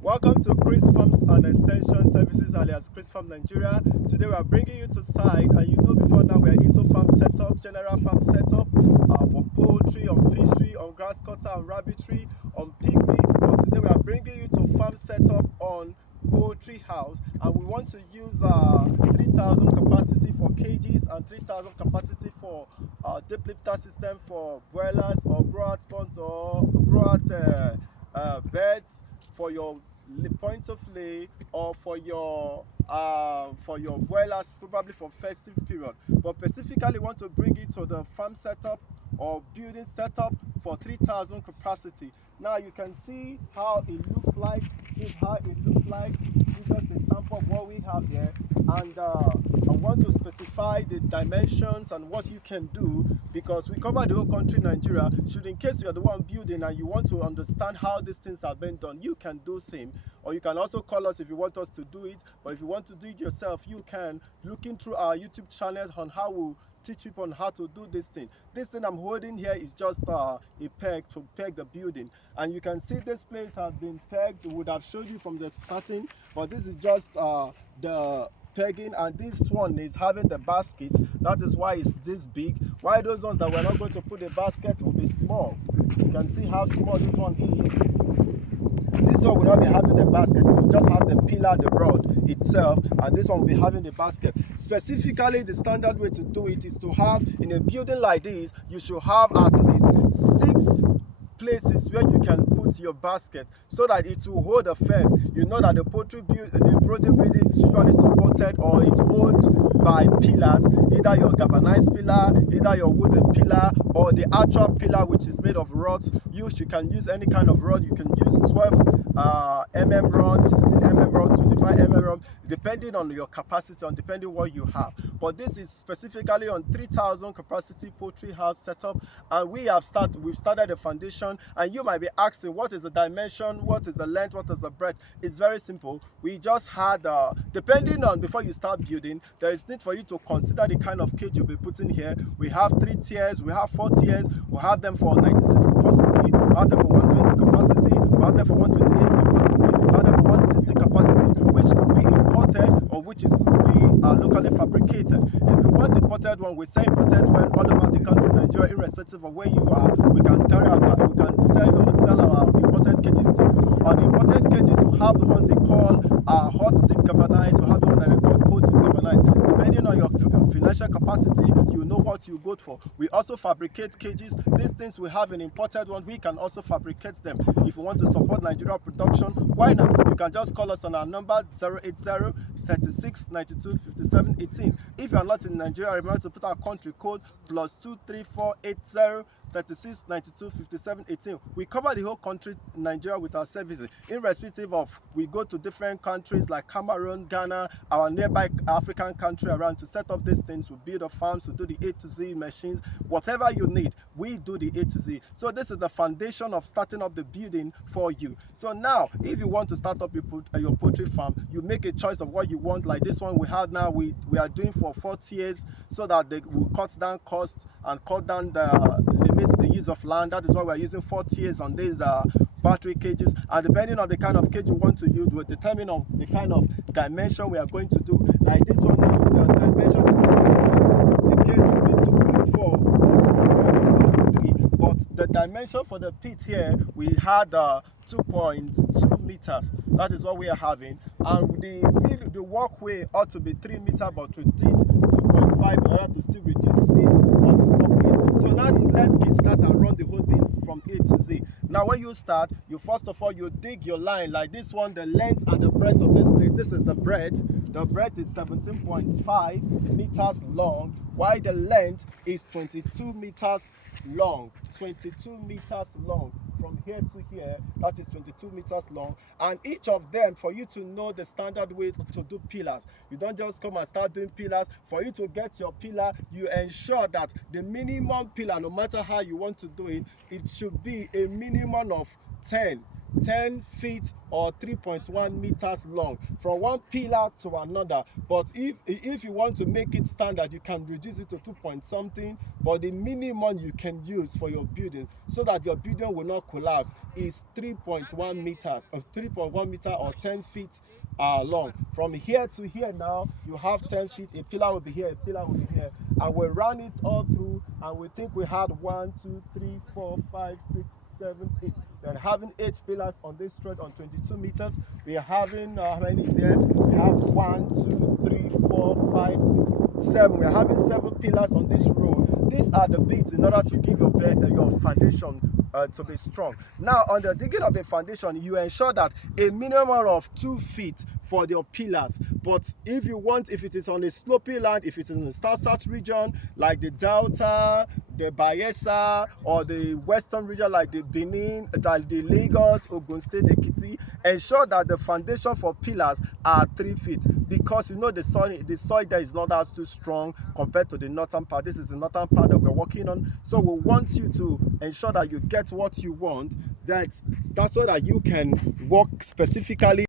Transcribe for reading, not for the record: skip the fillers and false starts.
Welcome to Chris Farms and Extension Services alias Chris Farm Nigeria. Today we are bringing you to site, and you know before now we are into farm setup, general farm setup for poultry, on fishery, on grass cutter, on rabbitry, on piggery. But today we are bringing you to farm setup on poultry house, and we want to use 3,000 capacity for cages and 3,000 capacity for deep lifter system for broilers or grow out ponds or grow out beds for your point of lay, or for your broilers, probably for festive period. But specifically want to bring it to the farm setup or building setup for 3,000 capacity. Now you can see how it looks like. This is how it looks like. This is just a sample of what we have here, and I want to specify the dimensions and what you can do, because we cover the whole country Nigeria. Should, in case you are the one building and you want to understand how these things have been done, you can do same, or you can also call us if you want us to do it. But if you want to do it yourself, you can, looking through our YouTube channels on how we teach people on how to do this thing. This thing I'm holding here is just a peg to peg the building, and you can see this place has been pegged. We would have showed you from the starting, but this is just the pegging, and this one is having the basket. That is why it's this big. Why those ones that we're not going to put the basket will be small. You can see how small this one is. This one will not be having the basket, it will just have the pillar, the rod itself, and this one will be having the basket. Specifically, the standard way to do it is to have, in a building like this, you should have at least 6 places where you can put your basket, so that it will hold a firm. You know that the poultry building is usually supported or is held by pillars, either your galvanized pillar, either your wooden pillar, or the actual pillar which is made of rods. You can use any kind of rod. You can use 12 mm rod, 16 mm rod, 25 mm rod, depending on your capacity and depending what you have. But this is specifically on 3,000 capacity poultry house setup, and we've started the foundation. And you might be asking, what is the dimension, what is the length, what is the breadth? It's very simple. We just had depending on, before you start building, there is need for you to consider the kind of cage you'll be putting here. We have 3 tiers, we have 4 tiers, we have them for 96 capacity, we have them for 120 capacity, we have them for 128 capacity, we have them for 160 capacity, which could be imported or which could be locally fabricated. If you want imported one, we say imported one all over the country Nigeria, irrespective of where you are. We can sell our imported cages to you. On the imported cages, we have the ones they call hot dip galvanized, we have the one that they call cold dip galvanized. Depending on your financial capacity, you know what you go for. We also fabricate cages. These things we have an imported one, we can also fabricate them. If you want to support Nigeria production, why not? You can just call us on our number 080 36 92 57 18. If you are not in Nigeria, remember to put our country code +2 34 80 36 92 57 18. We cover the whole country Nigeria with our services, irrespective of, we go to different countries like Cameroon, Ghana, our nearby African country around, to set up these things. We build the farms, we do the A to Z machines, whatever you need, we do the A to Z. So this is the foundation of starting up the building for you. So now, if you want to start up your poultry farm, you make a choice of what you want. Like this one we have now, we are doing for 4 tiers, so that they will cut down costs and cut down the use of land. That is why we're using 4 tiers on these battery cages, and depending on the kind of cage you want to use will determine on the kind of dimension we are going to do. Like this one now, the dimension is 2. The cage should be 2.4 or 2.3, but the dimension for the pit here, we had 2.2 meters. That is what we are having, and the walkway ought to be 3 meters, but we did 2.5 in order to still reduce space on the walkways. So now let's get started and run the whole thing from A to Z. Now when you start, you first of all, you dig your line. Like this one, the length and the breadth of this place, this is the breadth. The breadth is 17.5 meters long, while the length is 22 meters long. 22 meters long. From here to here, that is 22 meters long. And each of them, for you to know the standard way to do pillars, you don't just come and start doing pillars. For you to get your pillar, you ensure that the minimum pillar, no matter how you want to do it, it should be a minimum of 10 10 feet or 3.1 meters long from one pillar to another. But if you want to make it standard, you can reduce it to 2 point something, but the minimum you can use for your building so that your building will not collapse is 3.1 meters of 3.1 meter or 10 feet long. From here to here now, you have 10 feet, a pillar will be here, a pillar will be here, and we ran it all through, and we think we had 1, 2, 3, 4, 5, 6, 7, 8. We're having 8 pillars on this thread on 22 meters. We are having how many is here? We have 1, 2, 3, 4, 5, 6, 7. We're having 7 pillars on this row. These are the beats in order to give your foundation to be strong. Now, on the digging of the foundation, you ensure that a minimum of 2 feet for your pillars. But if it is on a slopy land, if it is in the south region like the Delta, the Bayelsa, or the western region like the Benin, like the Lagos, Ogun State, Ekiti, ensure that the foundation for pillars are 3 feet, because you know the soil there is not as too strong compared to the northern part. This is the northern part that we're working on, so we want you to ensure that you get what you want. That's so that you can work specifically